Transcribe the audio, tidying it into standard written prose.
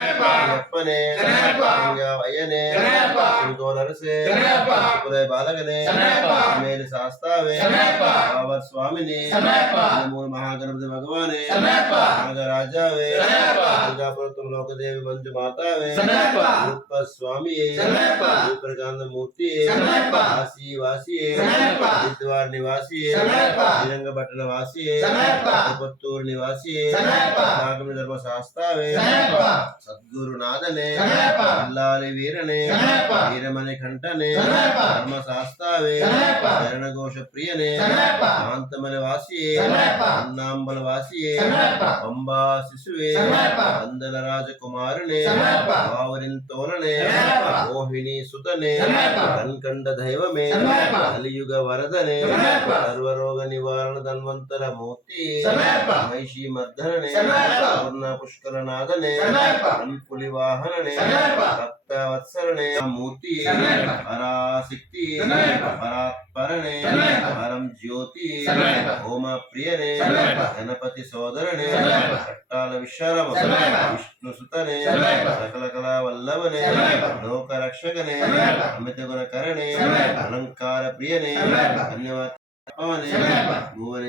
ಅಯ್ಯಪ್ಪನೇ ಅಯ್ಯನೇ ನರಸೆ ಕುಲಯ ಬಾಲಕನೇ ಮೇಲೆ ಶಾಸ್ತಾವೆ ಬಾಬರ್ ಸ್ವಾಮಿನಿ ಮೂರು ಮಹಾಗಣಪತಿ ಭಗವಾನೇ ನಾಗರಾಜಾವೆ ಲೋಕದೇವಿ ಮಂಜು ಮಾತಾವೆ ರೂಪ ಸ್ವಾಮಿಯೇ ಪ್ರಕಾಂತ ಮೂರ್ತಿಯೇ ವಾಸಿ ವಾಸಿಯೇ ವಿದ್ವಾರ ನಿವಾಸಿಯೇ ಶ್ರೀರಂಗ ಪಟ್ಟಣ ವಾಸಿಯೇ ಪತ್ತೂರು ನಿವಾಸಿಯೇ ನಾಗಮ ಧರ್ಮ ಶಾಸ್ತಾವೆ ಸದ್ಗುರುನಾಥನೇ ಅಲ್ಲಾಲಿ ವೀರನೇ ವೀರಮನೆ ಕಂಠನೇ ಧರ್ಮ ಶಾಸ್ತಾವೆ ಶರಣಘೋಷ ಪ್ರಿಯನೇ ಕಾಂತಮನೆ ವಾಸಿಯೇ ಅನ್ನಾಂಬಲ ವಾಸಿಯೇ ಅಂಬಾ ಶಿಶುವೆ ಅಂದಲ ರಾಜಕುಮಾರನೇ ಬಾವರಿನ್ ತೋರಣೆ ಮೋಹಿನಿ ಸುತನೆ ಕಣ್ಕಂಡ ದೈವಮೇ ಕಲಿಯುಗ ವರದನೆ ಸರ್ವರೋಗ ನಿವಾರಣ ಧನ್ವಂತರ ಮೂರ್ತಿ ಮಹಿಷಿ ಮರ್ಧನನೆ ಪೂರ್ಣ ಪುಷ್ಕರನಾದನೆ ಅನ್ಪುಲಿ ವಾಹನನೆ ಭಕ್ತ ವತ್ಸರಣೆ ಮೂರ್ತಿ ಪರಾಶಕ್ತಿ ಪರಾತ್ಪರಣೆ ಪರಂ ಜ್ಯೋತಿ ಓಮ ಪ್ರಿಯನೇ ಗಣಪತಿ ಸೋದರನೇ ಕಟ್ಟಾಲ ವಿಶ್ವರಮ ವಿಷ್ಣು ಸುತನೆ ಸಕಲ ಕಲಾ ವಲ್ಲಭನೆ ಲೋಕ ರಕ್ಷಕನೇ ಅಮಿತ ಗುಣ ಕರಣೆ ಅಲಂಕಾರ ಪ್ರಿಯನೇ ಧನ್ಯವಾದ ಭುವನೇ